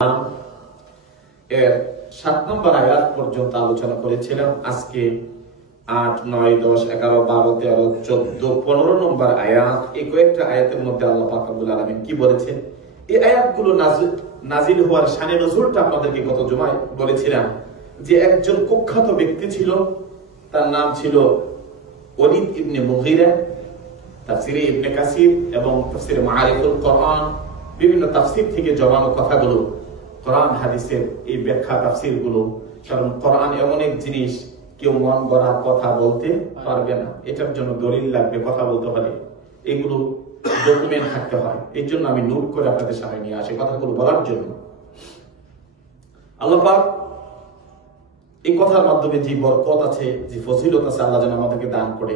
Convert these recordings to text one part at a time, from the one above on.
এর 7 নম্বর আয়াত পর্যন্ত আলোচনা করেছিলাম। আজকে 8, 9, 10, 11, 12, 13, 14, 15 নম্বর আয়াত, এই কয়েকটা আয়াতের মধ্যে আল্লাহ পাক রব্বুল আলামিন কি বলেছেন, এই আয়াতগুলো নাজিল হওয়ার শানে নজুলটা আপনাদেরকে গত জুমায় বলেছিলাম যে একজন কুখ্যাত ব্যক্তি ছিল, তার নাম ছিল ওলীদ ইবনে মুগীরা। তাফসিরে ইবনে কাসির এবং তাফসিরে মাআরিফুল কোরআন, বিভিন্ন তাফসির থেকে জমানো কথাগুলো, কোরআন হাদিসের এই ব্যাখ্যা তাফসির গুলো, কারণ কোরআন এমন এক জিনিস কেউ মন গড়া কথা বলতে পারবে না, এটার জন্য দলিল লাগবে, কথা বলতে হলে এগুলো ডকুমেন্ট থাকতে হয়। এই জন্য আমি নোট করে আপনাদের সামনে নিয়ে আসি কথাগুলো বলার জন্য। আল্লাহ পাক এই কথার মাধ্যমে যে বরকত আছে, যে ফজিলত আছে, আল্লাহ যেন আমাদেরকে দান করে।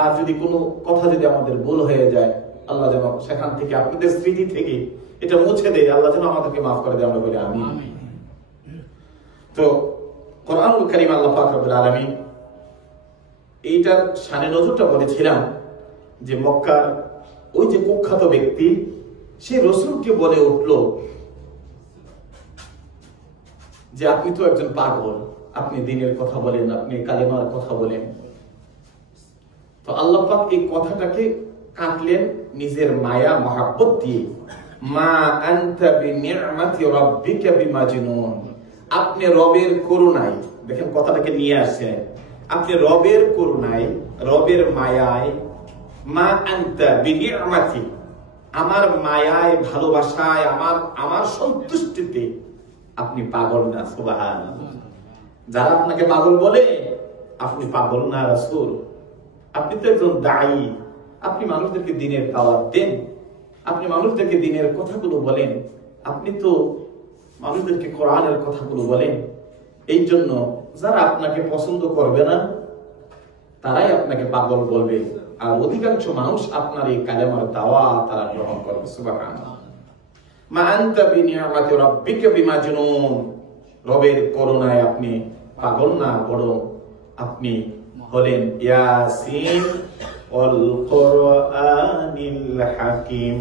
আর যদি কোনো কথা যদি আমাদের ভুল হয়ে যায়, আল্লাহ যেন সেখান থেকে আপনাদের স্মৃতি থেকে এটা মুছে দেয়, আল্লাহ যেন আমাদেরকে মাফ করে দেয়, আমরা বলি আমিন। তো কোরআনুল কারীম আল্লাহ পাক রব্বুল আলামিন এইটার শানে নজরটা বলেছিলাম যে মক্কার ওই যে কুখ্যাত ব্যক্তি, সে রাসূলকে বলে উঠলো যে আপনি তো একজন পাগল, আপনি দ্বীনের কথা বলেন, আপনি কালেমার কথা বলেন। তো আল্লাহ পাক এই কথাটাকে কাটলেন নিজের মায়া মহাব্বত দিয়ে, মা আনতা বিনি'মাতি রাব্বিকা বিমাজনুন, আপনি রবের করুণায়, দেখেন কথাটাকে নিয়ে আসছেন, আপনি রবের করুণায়, রবের মায়ায়, মা আনতা বিনি'মাতি, আমার মায়ায়, ভালোবাসায়, আমার সন্তুষ্টিতে আপনি পাগল না। সুবহানাল্লাহ। যারা আপনাকে পাগল বলে, আপনি পাগল না রাসূল, আপনি তো একজন দায়ী, আপনি মানুষদেরকে দ্বীনের দাওয়াত দেন, আপনি মানুষদেরকে দ্বীনের কথাগুলো বলেন, আপনি তো মানুষদেরকে কোরআনের কথাগুলো বলেন। এই জন্য যারা আপনাকে পছন্দ করবে না, তারাই আপনাকে পাগল বলবে, আর অধিকাংশ মানুষ আপনার এই কালেমার দাওয়াত তারা গ্রহণ করবে। সুবহানাল্লাহ। মা আনতা বিনি'মাতি রাব্বিকা বিমাজনুন, রবের করুণায় আপনি পাগল না, বরং আপনি হলেন ইয়াসিন ওয়াল কুরআনিল হাকিম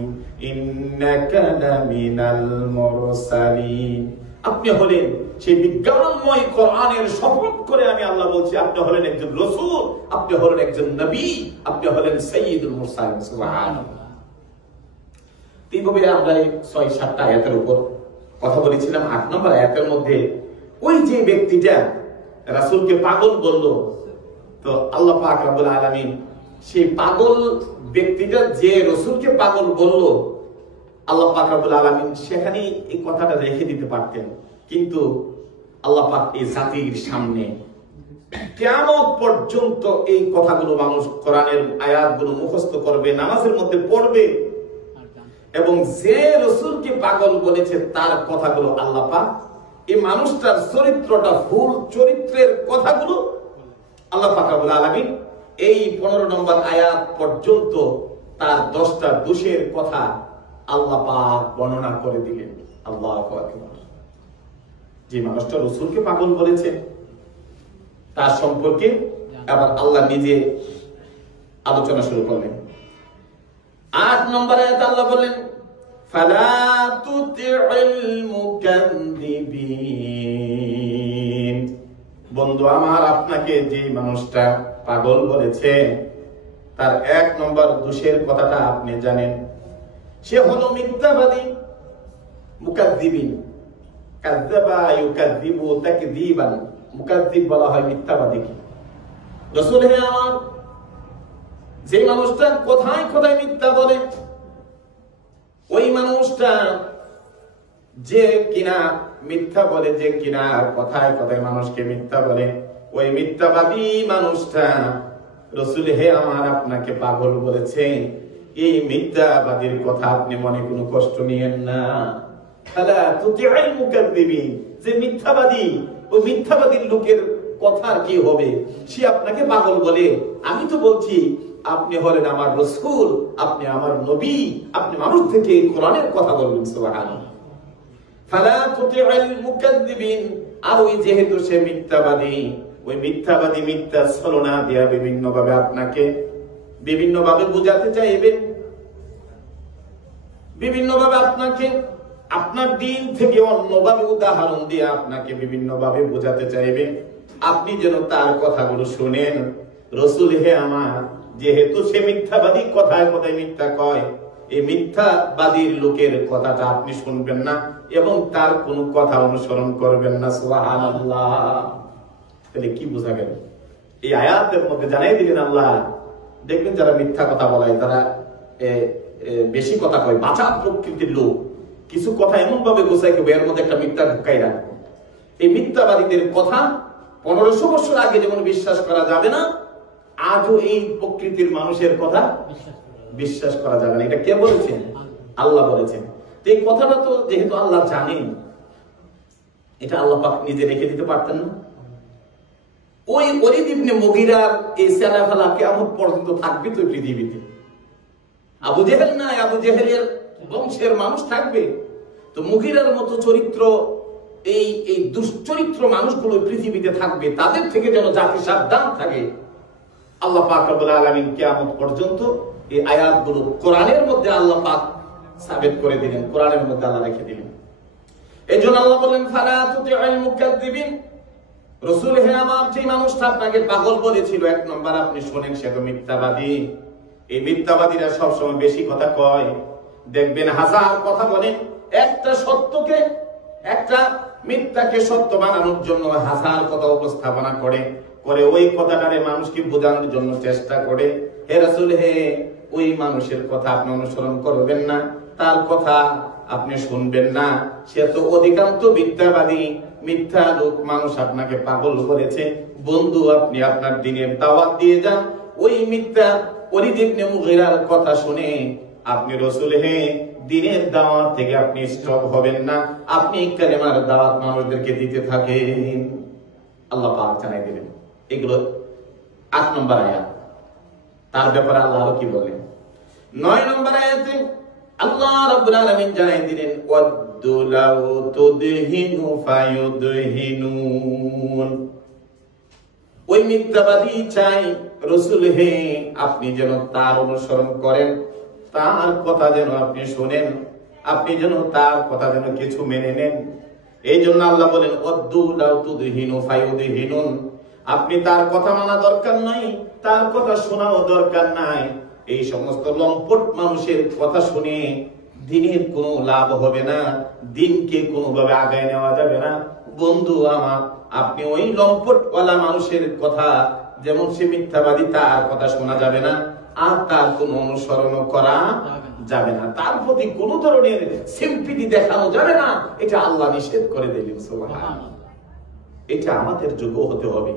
ইন্নাকা লামিনাল মুরসালিন, আপনি হলেন সেই বিজ্ঞানময় কোরআনের শপথ করে আমি আল্লাহ বলছি, আপনি হলেন একজন রাসূল, আপনি হলেন একজন নবী, আপনি হলেন সাইয়্যিদুল মুরসালিন। সুবহানাল্লাহ। এইভাবে আমরা 6-7টা আয়াতের উপর কথা বলেছিলাম। 8 নম্বর আয়াতের মধ্যে ওই যে ব্যক্তিটা রাসূলকে পাগল বলল, তো আল্লাহ পাক রব্বুল আলামিন সেই পাগল ব্যক্তিটা যে রাসূলকে পাগল বলল, আল্লাহ পাক রব্বুল আলামিন সেখানেই এই কথাটা রেখে দিতে পারতেন, কিন্তু আল্লাহ পাক এই জাতির সামনে কিয়ামত পর্যন্ত এই কথাগুলো মানুষ কোরআনের আয়াতগুলো মুখস্থ করবে, নামাজের মধ্যে পড়বে, এবং যে রাসূলকে পাগল বলেছে তার কথাগুলো আল্লাহ পাক এই মানুষটার চরিত্রটা, ভুল চরিত্রের কথাগুলো আল্লাহ পাক রব্বুল আলামিন এই 15 নম্বর আয়াত পর্যন্ত তার 10টা দোষের কথা আল্লাহ পাক বর্ণনা করে দিলেন। আল্লাহু আকবার। যে মানুষটা রাসূলকে পাগল বলেছে তার সম্পর্কে আবার আল্লাহ নিজে আলোচনা শুরু করলেন। 8 নম্বর আয়াতে আল্লাহ বললেন, ফালা তুতি'ল মুকাদ্দিবিন, বন্ধু আমার, আপনাকে যে মানুষটা পাগল বলেছে তার 1 নম্বর দোষের কথাটা আপনি জানেন, সে হলো মিথ্যাবাদী। মুকাদ্দিবিন, কাযযাবা ইউকাযযিবু তাকযীবান, মুকাদ্দিব বলা হয় মিথ্যাবাদীকে। রাসূল হে আমার, যে মানুষটা কোথায় কোথায় মিথ্যা বলে, ওই মানুষটা যে কিনা মিথ্যা বলে, যে কিনা কোথায় কোথায় মানুষকে মিথ্যা বলে, ওই মিথ্যাবাদী মানুষটা রাসূল হে আমার আপনাকে পাগল বলেছে। এই মিথ্যাবাদীর কথা আপনি মনে কোনো কষ্ট নিয়েন না। ফালা তুতি'ল মুকাদ্দিবিন, যে মিথ্যাবাদী, ওই মিথ্যাবাদীর লোকের কথার কি হবে, সে আপনাকে পাগল বলে, আমি তো বলছি আপনি হলেন আমার রাসূল, আপনি আমার নবী, আপনি মানুষ থেকে কোরআনের কথা বলবেন। সুবহানাল্লাহ। ফালা তুতি'ল মুকাদ্দিবিন, আর ওই যেহেতু সে মিথ্যাবাদী, ওই মিথ্যাবাদী মিথ্যা ছলনা দিয়া বিভিন্ন ভাবে আপনাকে বিভিন্ন ভাবে বুঝাতে চাইবে, বিভিন্ন ভাবে আপনাকে আপনার দিন থেকে অন্যভাবে উদাহরণ দিয়ে আপনাকে বিভিন্ন ভাবে বোঝাতে চাইবে, আপনি যেন তার কথাগুলো শুনেন। রসুল হে আমার, যেহেতু সে মিথ্যাবাদী, কথায় কথায় মিথ্যা কয়, এই মিথ্যাবাদীর লোকের কথাটা আপনি শুনবেন না এবং তার কোনো কথা অনুসরণ করবেন না। সুবহানাল্লাহ। তাহলে কি বোঝা গেল? এই আয়াতের মধ্যে জানাই দিলেন আল্লাহ, দেখবেন যারা মিথ্যা কথা বলায়, তারা বেশি কথা কয়, বাঁচা প্রকৃতির লোক, কিছু কথা এমন ভাবে গোছাই কেউ এর মধ্যে একটা মিথ্যা ঢুকাই রাখবে। এই মিথ্যাবাদীদের কথা 1500 বছর আগে যেমন বিশ্বাস করা যাবে না, আজও এই প্রকৃতির মানুষের কথা বিশ্বাস করা যাবে না। এটা কে বলেছেন? আল্লাহ বলেছেন। তো এই কথাটা তো যেহেতু আল্লাহ জানেন, এটা আল্লাহ পাক নিজে রেখে দিতে পারতেন না? ওই ওলীদ ইবনে মুগীরার এই সেনাফেলা কিয়ামত পর্যন্ত থাকবে তো পৃথিবীতে। আবু জেহেল নাই, আবু জেহেলের বংশের মানুষ থাকবে। তো মুগীরার মতো চরিত্র, এই দুশ্চরিত্র মানুষগুলো পৃথিবীতে থাকবে, তাদের থেকে যেন জাতি সাবধান থাকে। আল্লাহ পাক রব্বুল আলামিন কিয়ামত পর্যন্ত এই আয়াতগুলো কোরআনের মধ্যে আল্লাহ পাক সাবিত করে দিলেন, কোরআনের মধ্যে আল্লাহ রেখে দিলেন। এইজন্য আল্লাহ বলেন, ফালা তুতিউল মুকাদ্দিবিন। রাসূল হে আমার, যে মানুষটা আপনাকে পাগল বলেছিল, এক নম্বর আপনি শুনেন, সে তো মিথ্যাবাদী। এই মিথ্যাবাদীরা সবসময় বেশি কথা কয়। দেখবেন হাজার কথা বলেন, একটা সত্যকে, একটা মিথ্যাকে সত্য বানানোর জন্য হাজার কথা উপস্থাপনা করে ওই কথাটারে মানুষকে বোঝানোর জন্য চেষ্টা করে। হে রাসূল হে, ওই মানুষের কথা আপনি অনুসরণ করবেন না, তার কথা আপনি শুনবেন না, সে তো অধিকাংশ মিথ্যাবাদী, মিথ্যা লোক। মানুষ আপনাকে পাগল বলেছে, বন্ধু আপনি আপনার দ্বীনের দাওয়াত দিয়ে যান। ওই মিথ্যা ওলীদ ইবনে মুগীরার কথা শুনে আপনি রাসূল হে, দ্বীনের দাওয়াত থেকে আপনি স্টপ হবেন না, আপনি কালেমার দাওয়াত মানুষদেরকে দিতে থাকেন। আল্লাহ পাক জানাই দিলেন। এগুলো 8 নম্বর আয়াত। তার ব্যাপারে আল্লাহ আরো কি বলেন? 9 নম্বর আয়াতে আল্লাহ রাব্বুল আলামিন জানাই দিলেন, ওয়াদ্দু লাউ তুদহিনু ফায়ুদহিনুন। ওই মিথ্যাবাদী চাই রাসূল হে, আপনি যেন তার অনুসরণ করেন, তার কথা যেন আপনি শুনেন, আপনি যেন তার কথা যেন কিছু মেনে নেন। এই জন্য আল্লাহ বলেন, ওয়াদ্দু লাউ তুদহিনু ফায়ুদহিনুন। আপনি তার কথা মানা দরকার নাই, তার কথা শোনাও দরকার নাই। এই সমস্ত লম্পট মানুষের কথা শুনে দ্বীনের কোনো লাভ হবে না, দ্বীনকে কোনোভাবে আগায় নেওয়া যাবে না। বন্ধু আমার, আপনি ওই লম্পটওয়ালা মানুষের কথা, যেমন সে মিথ্যাবাদী, তার কথা শোনা যাবে না, আর তার কোনো অনুসরণ করা যাবে না, তার প্রতি কোনো ধরনের সিম্পিটি দেখানো যাবে না। এটা আল্লাহ নিষেধ করে দিলেন। সুবহানাল্লাহ। এটা আমাদের যোগ্য হতে হবে,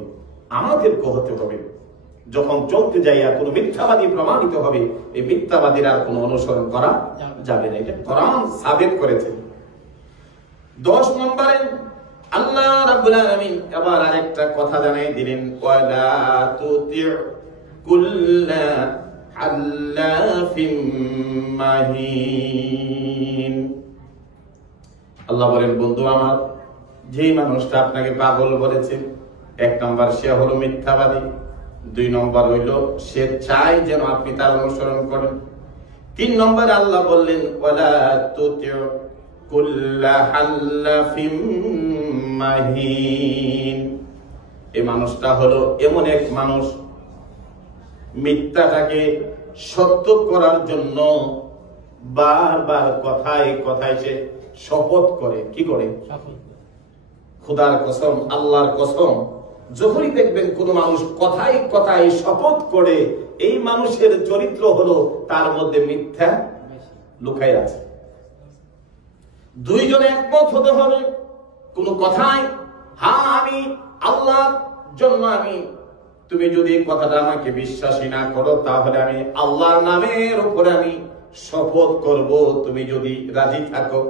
আমাদেরকে হতে হবে। যখন চলতে যাইয়া কোনো মিথ্যাবাদী প্রমাণিত হবে, এই মিথ্যাবাদীর আর কোনো অনুসরণ করা যাবে না। এটা কোরআন সাবিত করেছে। 10 নম্বরে আল্লাহ রাব্বুল আলামিন আবার আরেকটা কথা জানাই দিলেন, ওয়ালা তুতি' কুল্লা হাল্লাফিম মাহিন। আল্লাহ বলেন, বন্ধু আমার, যে মানুষটা আপনাকে পাগল বলেছে, 1 নম্বর সে হলো মিথ্যাবাদী, 2 নম্বর হইল সে চাই যেন আপনি তার অনুসরণ করেন, 3 নম্বর আল্লাহ বললেন, ওয়ালা তুতি'উ কুল্লা হাল্লাফিম মাহিন। এই মানুষটা হলো এমন এক মানুষ, মিথ্যাটাকে সত্য করার জন্য বারবার কথায় কথায় সে শপথ করে। কি করে? খোদার কসম, আল্লাহর কসম, যখনই দেখবেন কোন মানুষ কথায় কথায় শপথ করে, এই মানুষের চরিত্র হলো তার মধ্যে মিথ্যা লুকাই আছে। 2 জনে একমত হতে হবে কোন কথায়, হ্যাঁ আমি আল্লাহর জন্য, তুমি যদি কথাটা আমাকে বিশ্বাসী না করো, তাহলে আমি আল্লাহর নামের উপরে আমি শপথ করব, তুমি যদি রাজি থাকো।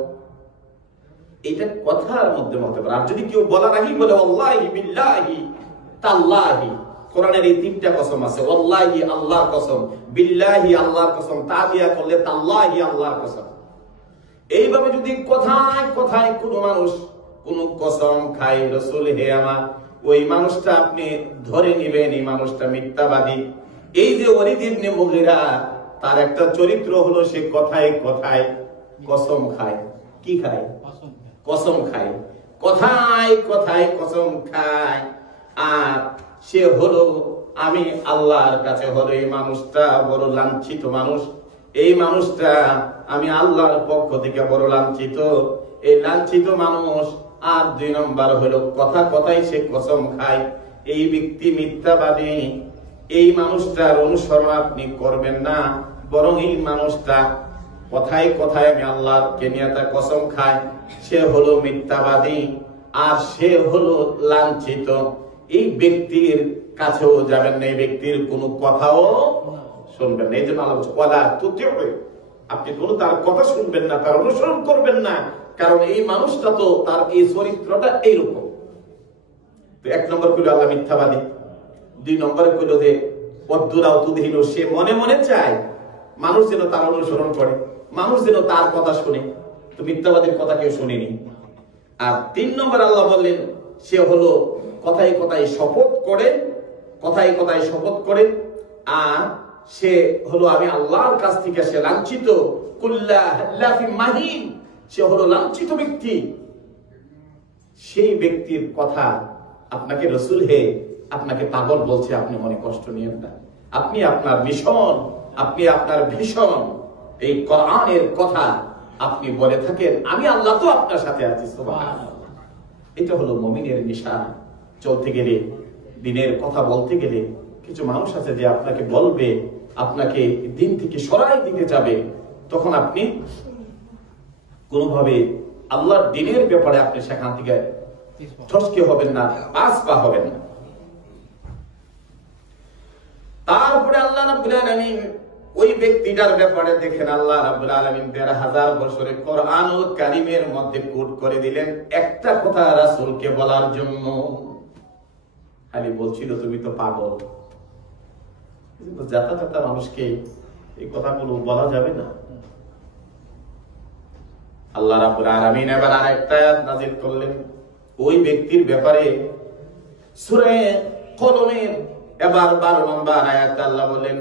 এটা কথার মধ্যে মতে পারে। আর যদি কেউ বলার আগেই বলে ওয়াল্লাহি বিল্লাহি তাল্লাহি, কোরআনের এই 3টা কসম আছে, ওয়াল্লাহি আল্লাহর কসম, বিল্লাহি আল্লাহর কসম, তা দিয়া করলে তাল্লাহি আল্লাহর কসম। এইভাবে যদি কথায় কথায় কোন মানুষ কোন কসম খায়, রাসূল হে আমার, ওই মানুষটা আপনি ধরে নেবেন এই মানুষটা মিথ্যাবাদী। এই যে ওলীদ ইবনে মুগীরা, তার একটা চরিত্র হলো সে কথায় কথায় কসম খায়। কি খায়? কসম খায়। কথায় কথায় কসম খায়। আর সে হলো, আমি আল্লাহর কাছে হলো এই মানুষটা বড় লাঞ্ছিত মানুষ, এই মানুষটা আমি আল্লাহর পক্ষ থেকে বড় লাঞ্ছিত, এই লাঞ্ছিত মানুষ। আর 2 নম্বর হলো কথা কথায় সে কসম খায়, এই ব্যক্তি মিথ্যাবাদী। এই মানুষটার অনুসরণ আপনি করবেন না, বরং এই মানুষটা কথায় কথায় আমি আল্লাহকে নিয়ে তা কসম খায়, সে হলো মিথ্যাবাদী আর সে হলো লাঞ্ছিত। এই ব্যক্তির কাছেও যাবেন না, এই ব্যক্তির কোনো কথাও শুনবেন না। এই জন্য আল্লাহ বলছে আপনি কোনো তার কথা শুনবেন না, তার অনুসরণ করবেন না, কারণ এই মানুষটা তো তার এই চরিত্রটা এইরকম। তো 1 নম্বর কইল আল্লাহ মিথ্যাবাদী, 2 নম্বরে কইল যে অদ্দুরাউতুদহীন, সে মনে মনে চায় মানুষ যেন তার অনুসরণ করে, মানুষ যেন তার কথা শুনে। তো মিথ্যাবাদীর কথা কেউ শুনেনি। আর 3 নম্বর আল্লাহ বললেন সে হলো কথায় কথায় শপথ করে, কথায় কথায় শপথ করে। আর সে হলো আমি আল্লাহর কাছ থেকে সে লাঞ্ছিত, কুল্লাহি মাহিন, সে হলো লাঞ্ছিত ব্যক্তি। সেই ব্যক্তির কথা আপনাকে রাসূল হে আপনাকে পাগল বলছে, আপনি মনে কষ্ট নিয়েন না। আপনি আপনার মিশন, আপনি আপনার ভীষণ এই কোরআনের কথা আপনি বলে থাকেন, আমি আল্লাহ তো আপনার সাথে আছি। সুবহানাল্লাহ। এটা হলো মুমিনের নিশান। চলতে গেলে, দিনের কথা বলতে গেলে কিছু মানুষ আছে যে আপনাকে বলবে, আপনাকে দিন থেকে সরাই দিতে যাবে, তখন আপনি কোনোভাবে আল্লাহর দিনের ব্যাপারে আপনি সেখান থেকে ঠসকে হবেন না, পাসপা হবেন না। তারপরে আল্লাহ রাব্বুল আলামিন ওই ব্যক্তিটার ব্যাপারে দেখেন, আল্লাহ রাব্বুল আলামিন ১৫০০ বছরের কোরআনুল কারীমের মধ্যে কোট করে দিলেন একটা কথা রাসূলকে বলার জন্য। খালি বলছিল তুমি তো পাগল। জাতা মানুষকে এই কথাগুলো বলা যাবে না। আল্লাহ রাব্বুল আলামিন এবার আরেকটা আয়াত নাযিল করলেন ওই ব্যক্তির ব্যাপারে। সূরা কলমের এবার 12 নম্বর আয়াতে আল্লাহ বলেন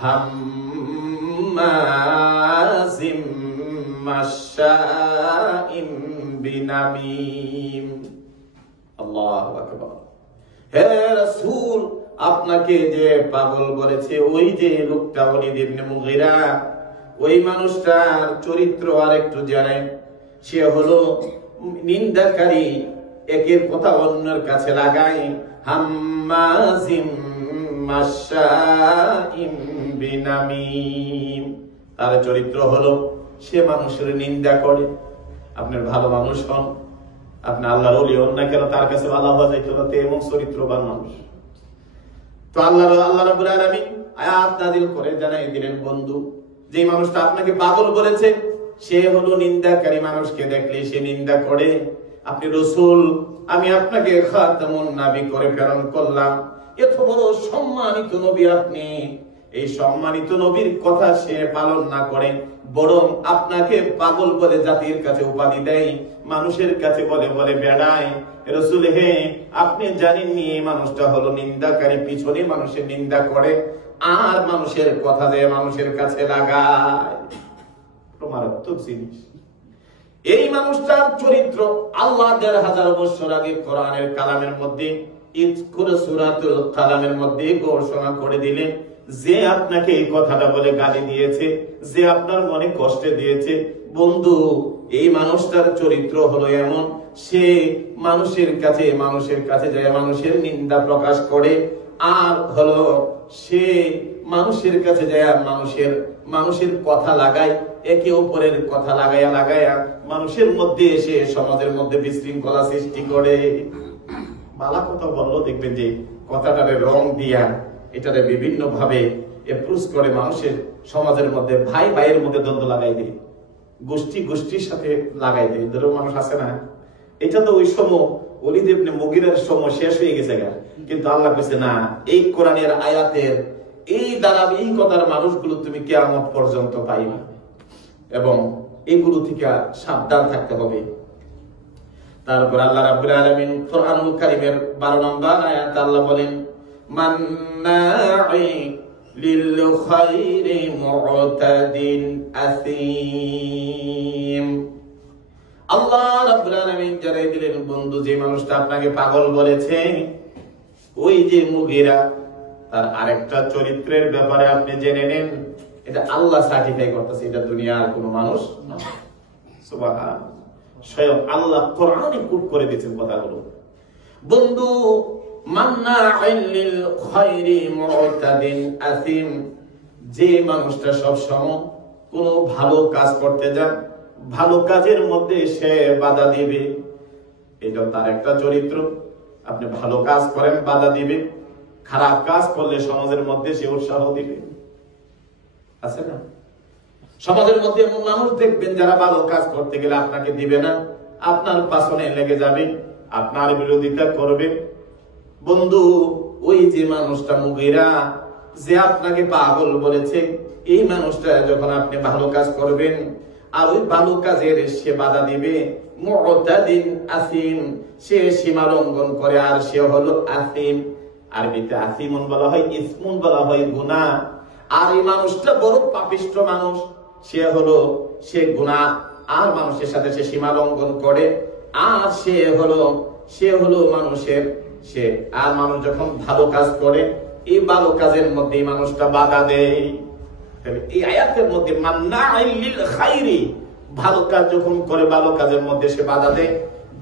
হাম্মাজিম মাশাইম বিনামিম। আল্লাহু আকবার। হে রাসূল, আপনাকে যে পাগল বলেছে ওই যে লোকটা ওলীদ ইবনে মুগীরা, ওই মানুষটার চরিত্র আরেকটু জানেন। সে হলো নিন্দাকারী, একের কথা অন্যের কাছে লাগায়। হাম্মাজিম মাশাইম বিনামিম, তার চরিত্র হলো সে মানুষের নিন্দা করে। আপনার ভালো মানুষ হন, আপনি আল্লাহর ওলি হন না কেন, তার কাছে ভালো হওয়া যায় কেন, এমন চরিত্রবান মানুষ। তো আল্লাহ রাব্বুল আলামিন আয়াত নাযিল করে জানাই দিলেন, বন্ধু যে মানুষটা আপনাকে পাগল বলেছে সে হলো নিন্দাকারী, মানুষকে দেখলে সে নিন্দা করে। আপনি রাসূল, আমি আপনাকে খাতামুন নবী করে প্রেরণ করলাম, এত বড় সম্মানিত নবী আপনি, এই সম্মানিত নবীর কথা সে পালন না করে, বরং আপনাকে পাগল বলে জাতির কাছে উপাধি দেয়, মানুষের কাছে বলে বলে বেড়ায়। রাসূল হে, আপনি জানেননি এই মানুষটা হলো নিন্দাকারী, পিছনে মানুষের নিন্দা করে আর মানুষের কথা যে মানুষের কাছে লাগায়। মারাত্মক জিনিস। এই মানুষটার চরিত্র আল্লাহ ১৫০০ বছর আগে কোরআনের কালামের মধ্যে সূরাতুল কালামের মধ্যে ঘোষণা করে দিলেন, যে আপনাকে এই কথাটা বলে গালি দিয়েছে, যে আপনার মনে কষ্ট দিয়েছে, বন্ধু এই মানুষটার চরিত্র হলো এমন, সে মানুষের কাছে যায় মানুষের নিন্দা প্রকাশ করে, আর হলো সে মানুষের কাছে যায় মানুষের কথা লাগায়, একে অপরের কথা লাগায়া মানুষের মধ্যে এসে সমাজের মধ্যে বিশৃঙ্খলা সৃষ্টি করে। বালা কথা বললো, দেখবেন যে কথাটারে রং দিয়া এটারে বিভিন্ন ভাবে এপ্রোচ করে মানুষের সমাজের মধ্যে, ভাই ভাইয়ের মধ্যে দ্বন্দ্ব লাগাই দেয়, গোষ্ঠীর সাথে লাগাই দেয়। ধরো মানুষ আছে না, এটা তো ওই সময় ওলীদ ইবনে মুগীরার সময় শেষ হয়ে গেছে গা, কিন্তু আল্লাহ কইছে না, এই কোরআনের আয়াতের এই ধারাবাহিকতার মানুষগুলো তুমি কিয়ামত পর্যন্ত পাইবা, এবং এগুলো থেকে সাবধান থাকতে হবে। তারপর আল্লাহ রাব্বুল আলামিন কোরআনুল কারীমের 12 নম্বর আয়াতে আল্লাহ বলেন মান্না'i লিল খায়রি মু'তাদিন আসীম। আল্লাহ রাব্বুল আলামিন জানাই দিলেন, বন্ধু যে মানুষটা আপনাকে পাগল বলেছে, ওই যে মুগীরা, তার আরেকটা চরিত্রের ব্যাপারে আপনি জেনে নেন। এটা আল্লাহ সার্টিফাই করতেছে, এটা দুনিয়ার কোনো মানুষ না। সুবহানাল্লাহ, স্বয়ং আল্লাহ কোরআনে কোট করে দিয়েছেন কথাগুলো। বন্ধু, মান্না'ইন লিল খায়রি মু'তাদিন আসিম, যে মানুষটা সব সময় কোনো ভালো কাজ করতে যান, ভালো কাজের মধ্যে সে বাধা দিবে, এটা তার একটা চরিত্র। আপনি ভালো কাজ করেন, বাধা দিবে। খারাপ কাজ করলে সমাজের মধ্যে সে উৎসাহ দিবে। আছে না? সমাজের মধ্যে এমন মানুষ দেখবেন যারা ভালো কাজ করতে গেলে আপনাকে দিবে না, আপনার পাছনে লেগে যাবে, আপনার বিরোধিতা করবে। বন্ধু, ওই যে মানুষটা মুগীরা, যে আপনাকে পাগল বলেছে, এই মানুষটা যখন আপনি ভালো কাজ করবেন আর ওই ভালো কাজের সে বাধা দিবে, মু'তাদিন আসিম, সে সীমা লঙ্ঘন করে, আর সে হলো আসিম। আরবিতে আসিমুন বলা হয়, ইসমুন বলা হয় গুনাহ। আর এই মানুষটা বড় পাপিষ্ঠ মানুষ, সে গুনাহ আর মানুষের সাথে সে সীমা লঙ্ঘন করে, আর সে হলো মানুষের আর মানুষ যখন ভালো কাজ করে, এই ভালো কাজের মধ্যে এই মানুষটা বাধা দেয়। এই আয়াতের মধ্যে মান্না'ইন লিল খায়রি, ভালো কাজ যখন করে ভালো কাজের মধ্যে সে বাধা দেয়।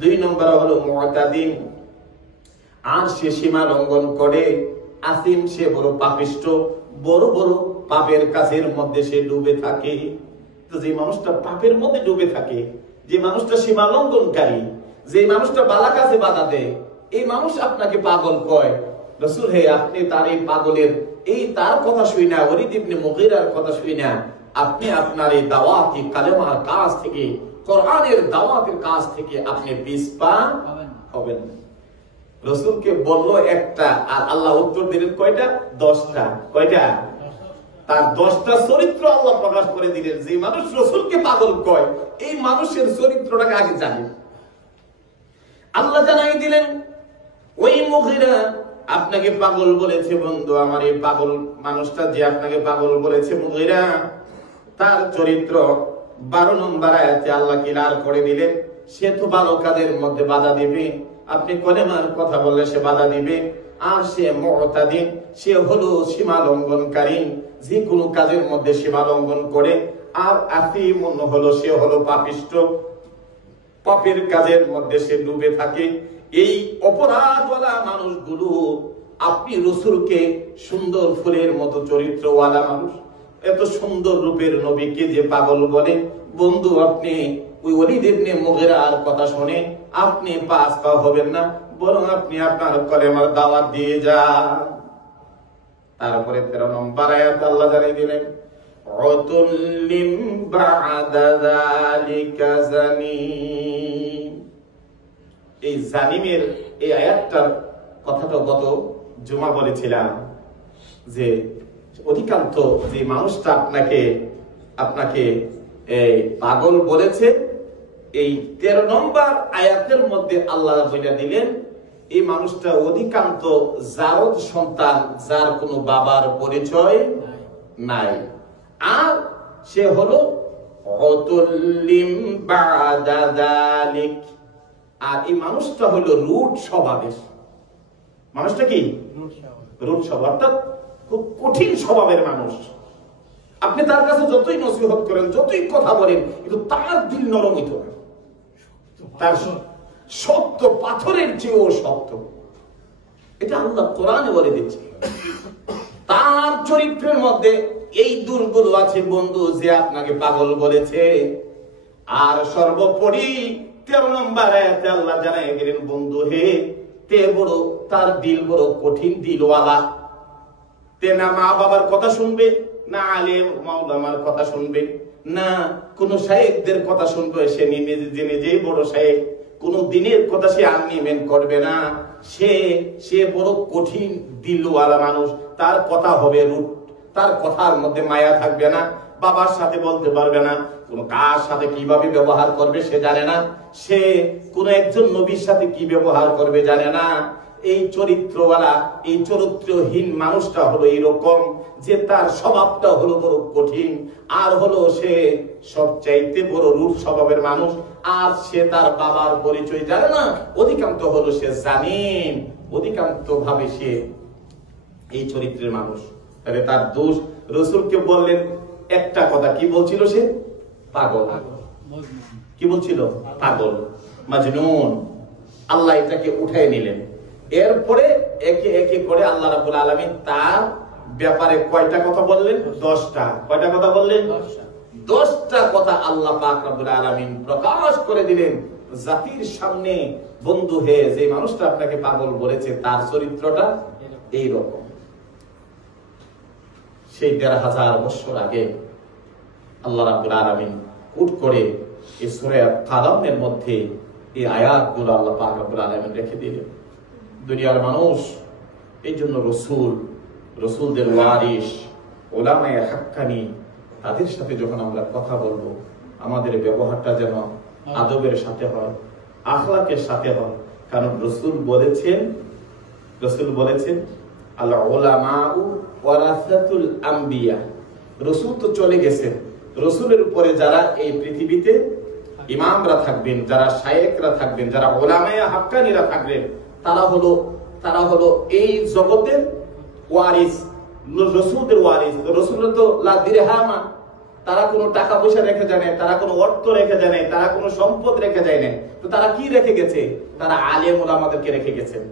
2 নম্বর হলো মু'তাদিন, আর সে সীমা লঙ্ঘন করে। আসিম, সে বড় পাপিষ্ঠ, বড় বড় পাপের কাজের মধ্যে সে ডুবে থাকে। তো যে মানুষটা পাপের মধ্যে ডুবে থাকে, যে মানুষটা সীমা লঙ্ঘনকারী, যে মানুষটা ভালো কাজে বাধা দেয়, এই মানুষ আপনাকে পাগল কয়। রাসূল, হে আপনি তার এই পাগলের তার কথা শুই না, ওয়ালিদ ইবনে মুগীরার কথা শুই না, আপনি আপনার এই দাওয়াতি কালেমার কাজ থেকে, কোরআনের দাওয়াতের কাজ থেকে আপনি বিস্পা হবেন না। রাসূলকে বলল একটা, আর আল্লাহ উত্তর দিলেন কয়টা? 10টা। কয়টা? তার 10টা চরিত্র আল্লাহ প্রকাশ করে দিলেন। যে মানুষ রাসূলকে পাগল কয়, এই মানুষের চরিত্রটাকে আগে জানেন। আল্লাহ জানাই দিলেন, ওই মুগীরা আপনাকে পাগল বলেছে। বন্ধু আমার, এই পাগল মানুষটা যে আপনাকে পাগল বলেছে মুগীরা, তার চরিত্র 12 নম্বর আয়াতে আল্লাহ ক্লিয়ার করে দিলেন। সে তো ভালো কাজের মধ্যে বাধা দিবে, আপনি কলেমার কথা বললে সে বাধা দিবে। আর সে মু'তাদিন, সে হলো সীমা লঙ্ঘনকারী, যে কোনো কাজের মধ্যে সীমা লঙ্ঘন করে। আর আসিমুন হলো, সে হলো পাপিষ্ঠ, পাপের কাজের মধ্যে সে ডুবে থাকে। এই অপরাধওয়ালা মানুষগুলো, আপনি রাসূলকে সুন্দর ফুলের মতো চরিত্রওয়ালা মানুষ, এত সুন্দর রূপের নবীকে যে পাগল বলে, বন্ধু আপনি ওই ওয়ালিদ ইবনে মুগীরার কথা শুনে আপনি পাস পা হবেন না, বরং আপনি আপনার কলেমার দাওয়াত দিয়ে যান। তারপরে 13 নম্বর আয়াত আল্লাহ জানিয়ে দিলেন, উতুল্লিম বা'দা যালিকা জানিম। এই জানিমের এই আয়াতটার কথাটা গত জুমা বলেছিলাম, যে অধিকাংশ যে মানুষটা আপনাকে পাগল বলেছে, এই 13 নম্বর আয়াতের মধ্যে আল্লাহ বলে দিলেন, এই মানুষটা অধিকাংশ জারদ সন্তান, যার কোনো বাবার পরিচয় নাই, আর সে হলো উতুল্লিম বা'দা যালিক। আর এই মানুষটা হলো রূঢ় স্বভাবের। মানুষটা কি? রূঢ় স্বভাব, অর্থাৎ খুব কঠিন স্বভাবের মানুষ। আপনি তার কাছে যতই নসিহত করেন, যতই কথা বলেন, কিন্তু তার দিল নরম হইত না। তার শক্ত, পাথরের চেয়েও শক্ত। এটা আল্লাহ কোরআনে বলে দিচ্ছে। তার চরিত্রের মধ্যে এই দুর্গুলো আছে বন্ধু, যে আপনাকে পাগল বলেছে। আর সর্বোপরি 13 নম্বর আয়াতে আল্লাহ জানাই গেলেন, বন্ধু হে, তার দিল বড় কঠিন দিলওয়ালা। তে না মা বাবার কথা শুনবে, না আলেম মাওলামার কথা শুনবে, না কোন শায়েখদের কথা শুনবে। সে নিজেই বড় শায়েখ, কোন দিনের কথা সে আনমেন করবে না। সে বড় কঠিন দিলওয়ালা মানুষ। তার কথা হবে রূঢ়, তার কথার মধ্যে মায়া থাকবে না। বাবার সাথে বলতে পারবে না, কোন কার সাথে কিভাবে ব্যবহার করবে সে জানে না। সে কোন একজন নবীর সাথে কি ব্যবহার করবে জানে না। এই চরিত্রওয়ালা, এই চরিত্রহীন মানুষটা হলো এইরকম, যে তার স্বভাবটা হলো বড় কঠিন, আর হলো সে সবচাইতে বড় রূঢ় স্বভাবের মানুষ। আর সে তার বাবার পরিচয় জানে না, অধিকাংশ হলো সে জানিম, অধিকাংশ ভাবে সে এই চরিত্রের মানুষ। তাহলে তার দোষ। রাসূলকে বললেন একটা কথা, কি বলছিল সে? পাগল। কি বলছিল? পাগল, মাজনুন। আল্লাহ এটাকে উঠাই নিলেন। এরপরে একে একে করে আল্লাহ রাব্বুল আলামিন তার ব্যাপারে কয়টা কথা বললেন? 10টা। কয়টা কথা বললেন? 10টা কথা আল্লাহ পাক রব্বুল আলামিন প্রকাশ করে দিলেন জাতির সামনে। বন্ধু হে, যে মানুষটা আপনাকে পাগল বলেছে তার চরিত্রটা এই রকম। সেই 1500 বছর আগে আল্লাহ রাব্বুল আলামিন উট করে এই সূরা কালামের মধ্যে এই আয়াতগুলো আল্লাহ পাক রব্বুল আলামিন রেখে দিলেন। দুনিয়ার মানুষ এই জন্য রসুলদের ওয়ারিস, উলামায়ে হাক্কানি, তাদের সাথে যখন আমরা কথা বলবো আমাদের ব্যবহারটা যেন আদবের সাথে হয়, আখলাকের সাথে হয়। কারণ রসুল বলেছেন আল উলামাউ ওয়ারাসাতুল আম্বিয়া। রসুল তো চলে গেছেন, রসুলের উপরে যারা এই পৃথিবীতে ইমামরা থাকবেন, যারা শায়েখরা থাকবেন, যারা উলামায়ে হাক্কানিরা থাকবেন, তারা হলো এই জগতের ওয়ারিস, রসুলদের ওয়ারিস। রসুলের তো লা দিরহামা, তারা কোনো টাকা পয়সা রেখে যায় না, তারা কোনো অর্থ রেখে যায় না, তারা কোনো সম্পদ রেখে যায় না। তো তারা কি রেখে গেছে? তারা আলেম ওলামাদেরকে রেখে গেছেন।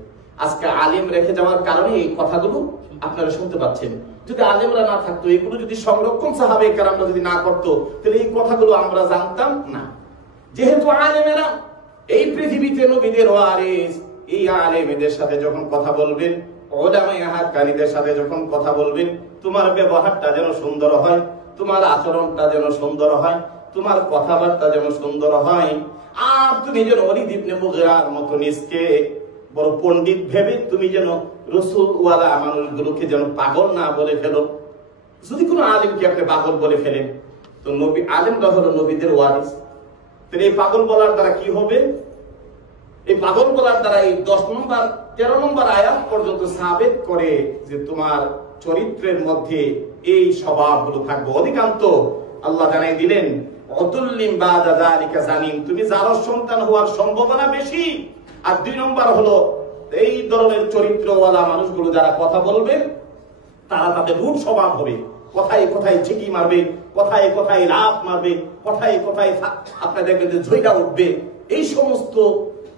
আজকে আলেম রেখে যাওয়ার কারণে এই কথাগুলো আপনারা শুনতে পাচ্ছেন। যদি আলেমরা না থাকতো, এগুলো যদি সংরক্ষণ সাহাবায়ে কেরামরা যদি না করতো, তাহলে এই কথাগুলো আমরা জানতাম না। যেহেতু আলেমেরা এই পৃথিবীতে নবীদের ওয়ারিস, এই আলেমদের সাথে যখন কথা বলবেন, উলামায়ে হাক্কানিদের সাথে যখন কথা বলবেন, তোমার ব্যবহারটা যেন সুন্দর হয়, তোমার আচরণটা যেন সুন্দর হয়, তোমার কথাবার্তা যেন সুন্দর হয়। আর তুমি যেন ওয়ালিদ ইবনে মুগীরার মতো নিজকে বড় পণ্ডিত ভেবে তুমি যেন রাসূলওয়ালা মানুষগুলোকে যেন পাগল না বলে ফেলো। যদি কোনো আলেমকে আপনি পাগল বলে ফেলেন, তো নবী আলেমরা হলো নবীদের ওয়ারিস। তাহলে এই পাগল বলার দ্বারা কি হবে? এই পাগল বলার দ্বারা এই 10 নম্বর 13 নম্বর আয়াত পর্যন্ত সাবেত করে যে তোমার চরিত্রের মধ্যে এই স্বভাবগুলো থাকবে। অধিকাংশ আল্লাহ জানাই দিলেন অতুল্লিম বাদা যালিকা জানিম, তুমি যার সন্তান হওয়ার সম্ভাবনা বেশি। আর 2 নম্বর হলো এই ধরনের চরিত্রওয়ালা মানুষগুলো যারা কথা বলবে, তারা তাদের রূঢ় স্বভাব হবে। কথায় কথায় ঝিকি মারবে, কথায় কথায় লাফ মারবে, কথায় কথায় আপনার দেখবেন যে ঝইটা উঠবে। এই সমস্ত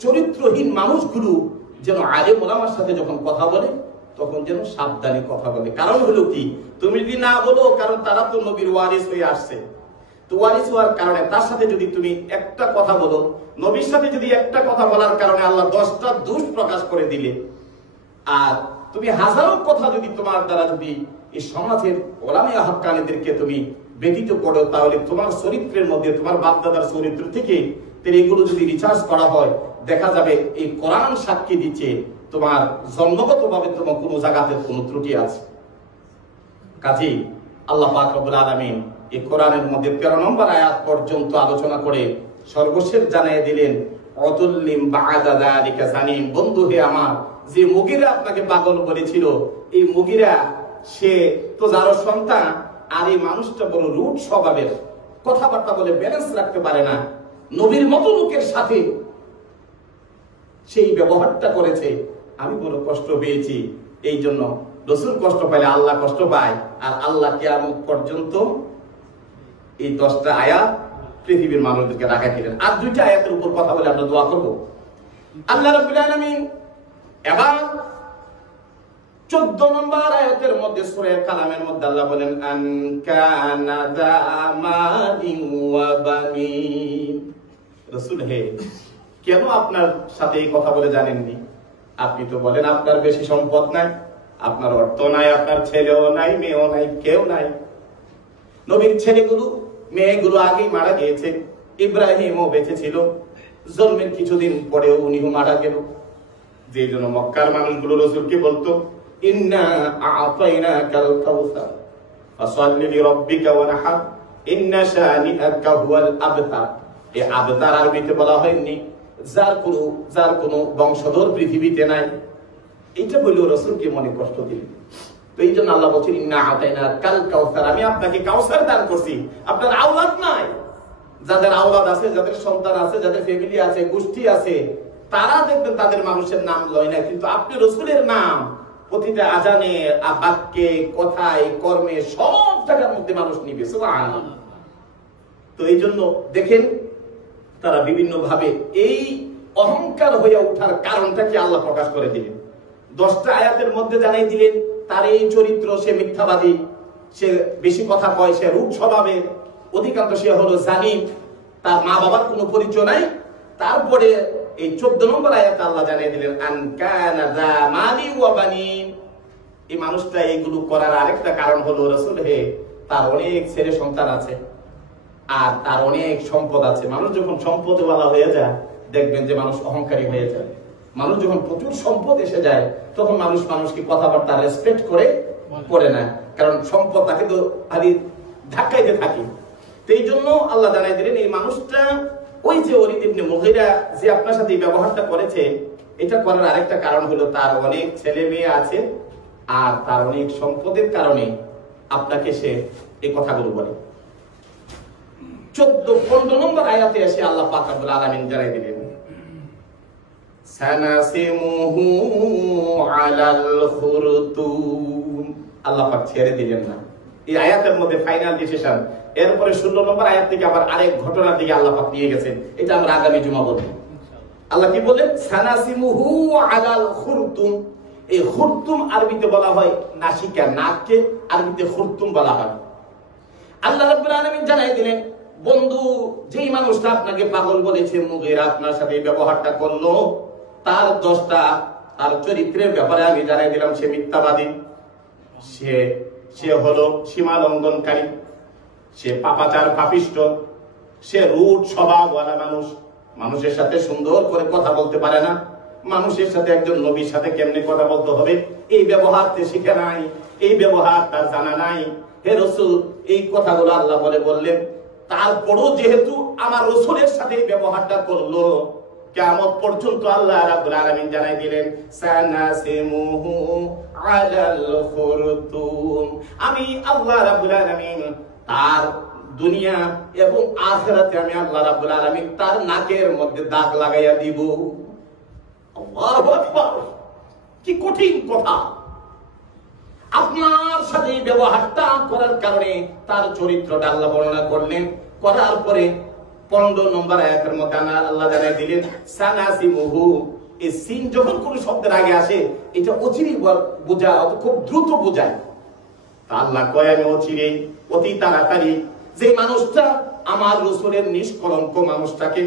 চরিত্রহীন মানুষগুলো যেন আলেম ওলামার সাথে যখন কথা বলে তখন যেন সাবধানে কথা বলে। কারণ হলো কি, তুমি যদি না বলো, কারণ তারা তো নবীর ওয়ারিস হয়ে আসছে। তো ওয়ারিস হওয়ার কারণে তার সাথে যদি তুমি একটা কথা বলো, নবীর সাথে যদি একটা কথা বলার কারণে আল্লাহ 10টা দোষ প্রকাশ করে দিলে, আর তুমি হাজারো কথা যদি তোমার দ্বারা যদি এই সমাজের উলামায়ে হাক্কানিদেরকে তুমি ব্যতীত করো, তাহলে তোমার চরিত্রের মধ্যে, তোমার বাপ দাদার চরিত্র থেকে এগুলো যদি রিসার্চ করা হয়, দেখা যাবে এই কোরআন সাক্ষী দিচ্ছে তোমার জন্মগতভাবে তোমার কোনো জায়গাতে কোনো ত্রুটি আছে। কাজেই আল্লাহ পাক রব্বুল আলামিন এই কোরআনের মধ্যে 13 নম্বর আয়াত পর্যন্ত আলোচনা করে সর্বশেষ জানিয়ে দিলেন অতুল্লিম বাদা যালিকা জানিম। বন্ধু হে আমার, যে মুগীরা আপনাকে পাগল বলেছিল, এই মুগীরা সে তো যার সন্তান, আর এই মানুষটা বড় রূঢ় স্বভাবের, কথাবার্তা বলে ব্যালেন্স রাখতে পারে না। নবীর মতো লোকের সাথে সেই ব্যবহারটা করেছে, আমি বড় কষ্ট পেয়েছি। এই জন্য রাসূল কষ্ট পাইলে আল্লাহ কষ্ট পায়, আর আল্লাহ কিয়ামত পর্যন্ত এই 10টা আয়াত পৃথিবীর মানুষদেরকে রাখা দিলেন। আর 2টা আয়াতের উপর কথা বলে আমরা দোয়া করব। আল্লাহ রাব্বুল আলামিন এবার 14 নম্বর আয়াতের মধ্যে সূরা কালামের মধ্যে আল্লাহ বলেন আন কানা যা মালিন ওয়া বানিন। রাসূল হে, কেন আপনার সাথে এই কথা বলে জানেননি? আপনি তো বলেন আপনার বেশি সম্পদ নাই, আপনার অর্থ নাই, আপনার ছেলেও নাই, মেয়েও নাই, কেউ নাই। নবীর ছেলেগুলো মেয়েগুলো আগেই মারা গিয়েছে, ইব্রাহিমও বেঁচে ছিল, জন্মের কিছুদিন পরেও উনিও মারা গেল। যে জন্য মক্কার মানুষগুলো রাসূলকে বলতো ইন্না আ'তাইনাকাল কাউসার ফাসাল্লি লিরাব্বিকা ওয়ানহার ইন্না শানিআকা হুয়াল আবতার। এই আবতার আরবিতে বলা হয়নি যার কোনো বংশধর পৃথিবীতে নাই, এটা বলেও রাসূলকে মনে কষ্ট দিল। তো এই জন্য আল্লাহ বলছেন ইন্না আ'তাইনাকাল কাউসার, আমি আপনাকে কাউসার দান করছি, আপনার আওলাদ নাই। যাদের আওলাদ আছে, যাদের সন্তান আছে, যাদের ফ্যামিলি আছে, গোষ্ঠী আছে, তারা দেখবেন তাদের মানুষের নাম লয় না, কিন্তু আপনি রসুলের নাম প্রতিটা আজানে, বাক্যে, কথায়, কর্মে, সব জায়গার মধ্যে মানুষ নিবে। সুবহানাল্লাহ। তো এই জন্য দেখেন তারা বিভিন্ন ভাবে এই অহংকার হয়ে ওঠার কারণটা কি আল্লাহ প্রকাশ করে দিলেন। 10টা আয়াতের মধ্যে জানাই দিলেন তার এই চরিত্র, সে মিথ্যাবাদী, সে বেশি কথা কয়, সে রূঢ় স্বভাবের, অধিকাংশ সে হলো জালিম, তার মা বাবার কোনো পরিচয় নাই। তারপরে এই 14 নম্বর আয়াতে আল্লাহ জানিয়ে দিলেন আন কানা যা মালি ওয়া বানিন, এই মানুষটা এইগুলো করার আরেকটা কারণ হলো রাসূল হে, তার অনেক ছেলে সন্তান আছে আর তার অনেক সম্পদ আছে। মানুষ যখন সম্পদওয়ালা হয়ে যায় দেখবেন যে মানুষ অহংকারী হয়ে যায়। মানুষ যখন প্রচুর সম্পদ এসে যায় তখন মানুষ মানুষকে কথাবার্তা রেসপেক্ট করে না, কারণ সম্পদ তাকে তো খালি ধাক্কাইতে থাকে। তো এই জন্য আল্লাহ জানাই দিলেন এই মানুষটা ওই যে ওলীদ ইবনে মুগীরা যে আপনার সাথে এই ব্যবহারটা করেছে, এটা করার আরেকটা কারণ হলো তার অনেক ছেলে মেয়ে আছে আর তার অনেক সম্পদের কারণে আপনাকে সে এই কথাগুলো বলে। 14-15 নম্বর আয়াতে এসে আল্লাহ পাক রব্বুল আলামিন জানাই দিলেন সানাসিমুহু আলাল খুরতুম, আল্লাহ পাক ছেড়ে দিলেন না। এই আয়াতের মধ্যে ফাইনাল ডিসিশন। এরপরে 16 নম্বর আয়াত থেকে আবার আরেক ঘটনার দিকে আল্লাহ পাক নিয়ে গেছেন, এটা আমরা আগামী জুমা বলবো। আল্লাহ কি বলেন সানাসিমুহু আলাল খুরতুম। এই খুরতুম আরবিতে বলা হয় নাসিকা, নাককে আরবিতে খুরতুম বলা হয়। আল্লাহ রাব্বুল আলামিন জানাই দিলেন বন্ধু, যেই মানুষটা আপনাকে পাগল বলেছে, মুগীরা আপনার সাথে ব্যবহারটা করলো, তার 10টা তার চরিত্রের ব্যাপারে আমি জানাই দিলাম। সে মিথ্যাবাদী, সে হলো সীমা লঙ্ঘনকারী, সে পাপাচার পাপিষ্ঠ, সে রূঢ় স্বভাবওয়ালা মানুষ, মানুষের সাথে সুন্দর করে কথা বলতে পারে না, মানুষের সাথে একজন নবীর সাথে কেমনে কথা বলতে হবে এই ব্যবহার তে শিখে নাই, এই ব্যবহার তার জানা নাই। হে রাসূল, এই কথাগুলো আল্লাহ বললেন, তারপরও যেহেতু আমার রাসূলের সাথে ব্যবহারটা করলো, কিয়ামত পর্যন্ত আল্লাহ রাব্বুল আলামিন জানাই দিলেন সানাসিমুহু আলাল খুরতুম, আমি আল্লাহ রাব্বুল আলামিন তার দুনিয়া এবং আখিরাতে আমি আল্লাহ রাব্বুল আলামিন তার নাকের মধ্যে দাগ লাগাইয়া দিব। আল্লাহু আকবার, কি কঠিন কথা। আপনার সাথে ব্যবহারটা করার কারণে তার চরিত্রটা আল্লাহ বর্ণনা করলেন, করার পরে 15 নম্বর আয়াতের মধ্যে আল্লাহ জানাই দিলেন সানাসিমুহু। এই সিন যখন কোন শব্দের আগে আসে এটা অচিরেই বোঝায়, খুব দ্রুত বোঝায়। আল্লাহ কয় আমি অচিরেই, অতি তাড়াতাড়ি যে মানুষটা আমার রাসূলের নিষ্কলঙ্ক মানুষটাকে,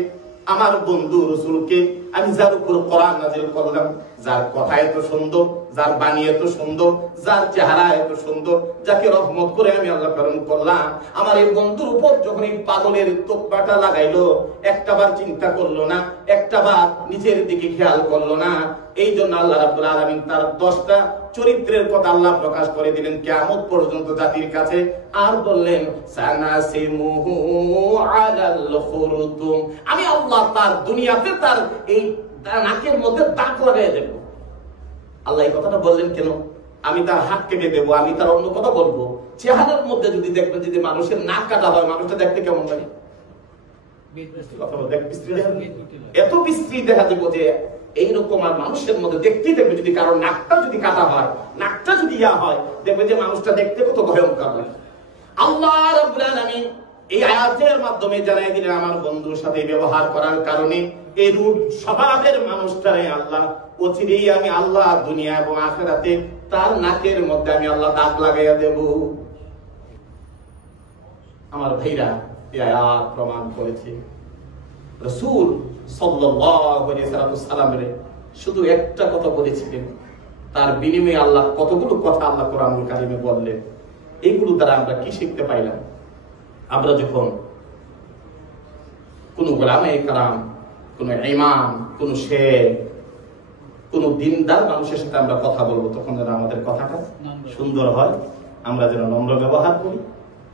আমার বন্ধু রাসূলকে আমি যার উপর কোরআন নাযিল করলাম, যার কথা এত সুন্দর, যার বাণী এত সুন্দর, যার চেহারা এত সুন্দর, যাকে রহমত করে আমি আল্লাহ প্রেরণ করলাম, আমার এই বন্ধুর উপর যখন এই পাগলের তোকবাটা লাগাইলো, একটাবার চিন্তা করলো না, একটাবার নিচের দিকে খেয়াল করলো না। এই জন্য আল্লাহ রাব্বুল আলামিন তার 10টা চরিত্রের কথা আল্লাহ প্রকাশ করে দিলেন কিয়ামত পর্যন্ত জাতির কাছে, আর বললেন সানাসিমুহু আলাল খুরতুম, আমি আল্লাহ তার দুনিয়াতে তার এই নাকের মধ্যে দাগ লাগাই দেব। আল্লাহ এই কথাটা বললেন কেন? আমি তার হাত কেটে দেবো, আমি তার অন্য কথা বলবো। চেহারার মধ্যে যদি দেখবেন যদি মানুষের নাক কাটা হয়, মানুষটা দেখতে কেমন লাগে? এত বিশ্রী দেখা দেবো যে এইরকম। আর মানুষের মধ্যে দেখতেই দেখবে যদি কারো নাকটা যদি কাটা হয়, নাকটা যদি ইয়া হয়, দেখবে যে মানুষটা দেখতে কত ভয়ঙ্কর হয়। আল্লাহ রাব্বুল আলামিন এই আয়াতের মাধ্যমে জানাই দিলেন আমার বন্ধুর সাথে ব্যবহার করার কারণে এই রূঢ় স্বভাবের মানুষটারে আল্লাহ অচিরেই আমি আল্লাহ দুনিয়া এবং আখিরাতে তার নাকের মধ্যে আমি আল্লাহ দাগ লাগাইয়া দেব। আমার ভাইরা, এই আয়াত প্রমাণ করেছে রাসূল সাল্লাল্লাহু আলাইহি ওয়াসাল্লাম শুধু একটা কথা বলেছিলেন, তার বিনিময়ে আল্লাহ কতগুলো কথা আল্লাহ কোরআনুল কারীমে বললেন। এইগুলো দ্বারা আমরা কি শিখতে পাইলাম? আমরা যখন কোন গোলামে কারাম, কোন ইমাম, কোন শেখ, কোন দিনদার মানুষের সাথে আমরা কথা বলবো, তখন যেন আমাদের কথাটা সুন্দর হয়, আমরা যেন নম্র ব্যবহার করি,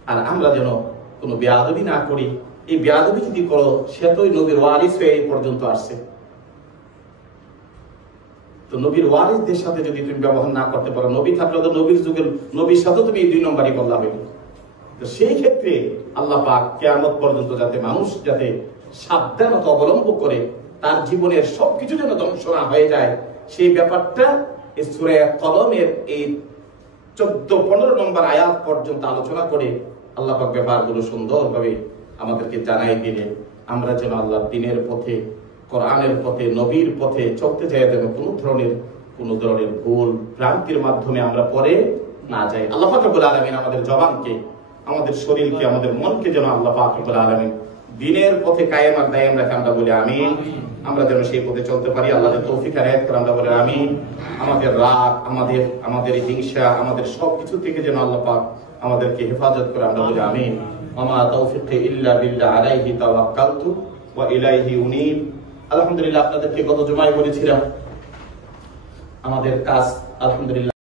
আর আমরা যেন কোনো বেয়াদবি না করি। এই বেয়াদবি যদি করো, সে তো নবীর ওয়ারিস হয়ে এই পর্যন্ত আসছে। তো নবীর ওয়ারিসদের সাথে যদি তুমি ব্যবহার না করতে পারো, নবী থাকলে তো নবীর যুগের নবীর সাথে তুমি এই 2 নম্বরই বললা হইল। তো সেই ক্ষেত্রে আল্লাহ পাক কিয়ামত পর্যন্ত যাতে মানুষ যাতে সাবধানতা অবলম্বন করে, তার জীবনের সবকিছু যেন ধ্বংস না হয়ে যায়, সেই ব্যাপারটা এই সূরা কলমের এই 14-15 নম্বর আয়াত পর্যন্ত আলোচনা করে আল্লাহ পাক ব্যাপারগুলো সুন্দরভাবে আমাদেরকে জানাই দিলেন। আমরা যেন আল্লাহর দ্বীনের পথে, কোরআনের পথে, নবীর পথে চলতে যাই, যেন কোনো ধরনের ভুল ভ্রান্তির মাধ্যমে আমরা পরে না যাই। আল্লাহ পাক রব্বুল আলামিন আমাদের জবানকে, আমাদের শরীরকে, আমাদের মনকে যেন আল্লাহ পাক রব্বুল আলামিন দ্বীনের পথে কায়েম আর দায়েম রাখে, আমরা বলি আমিন। আমরা যেন সেই পথে চলতে পারি, আল্লাহ তৌফিক আর হেদায়েত করে, আমরা বলি আমিন। আমাদের রাগ, আমাদের হিংসা, আমাদের সবকিছু থেকে যেন আল্লাহ পাক আমাদেরকে হেফাজত করে, আমরা বলি আমিন। ওমা তাওফিকি ইল্লা বিল্লাহ আলাইহি তাওয়াক্কালতু ওয়া ইলাইহি উনীব। আলহামদুলিল্লাহ, আপনাদেরকে গত জুমায় বলেছিলাম আমাদের কাজ আলহামদুলিল্লাহ